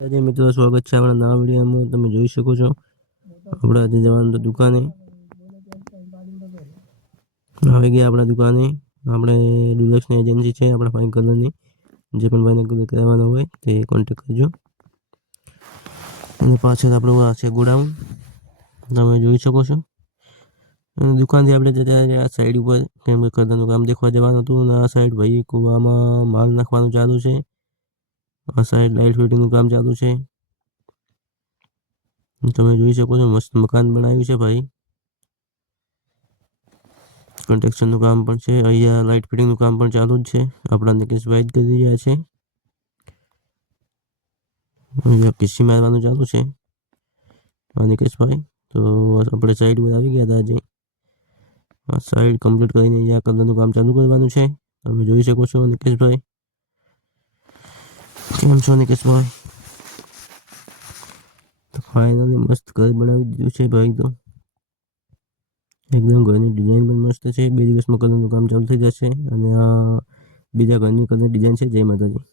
આજે મિત્રો સ્વાગત છે આપણા નવા વિડીયોમાં। તમે જોઈ શકો છો આપણે આજે જવાનું તો દુકાને। આવી ગયા આપણા દુકાને। આપણે ડુલક્સની એજન્સી છે આપણા ફાઇન કલરની। જે પણ ભાઈને કલર કરાવવાનો હોય તે કોન્ટેક્ટ કરજો। અને પાછળ આપણું આ છે ગોડાઉન, તમે જોઈ શકો છો। અને દુકાનથી આપણે જતા આ સાઈડ ઉપર કેમ કે કલરનું કામ દેખવા જવાનું હતું। અને આ સાઈડ ભાઈ કૂવામાં માલ નાખવાનું ચાલુ છે। આ સાઈડ લાઇટ ફિટિંગનું કામ ચાલુ છે। તમે જોઈ શકો છો મસ્ત મકાન બનાવ્યું છે ભાઈ। કન્સ્ટ્રક્શનનું કામ પણ છે। અહીંયા લાઇટ ફિટિંગનું કામ પણ ચાલુ જ છે। આપણા નિકેશભાઈ જ કરી રહ્યા છે। અહીંયા પીસી મારવાનું ચાલુ છે નિકેશભાઈ। તો આપણે સાઈડ પર આવી ગયા હતા આજે। આ સાઈડ કમ્પ્લીટ કરીને અહીંયા કલરનું કામ ચાલુ કરવાનું છે। તમે જોઈ શકો છો નિકેશભાઈ। કેમ છો નિકેશભાઈ? તો ફાઇનલી મસ્ત ઘર બનાવી દીધું છે ભાઈ। તો એકદમ ઘરની ડિઝાઇન પણ મસ્ત છે। 2 દિવસમાં કલરનું કામ ચાલુ થઈ જશે। અને આ બીજા ઘરની કલર ડિઝાઇન છે। જય માતાજી।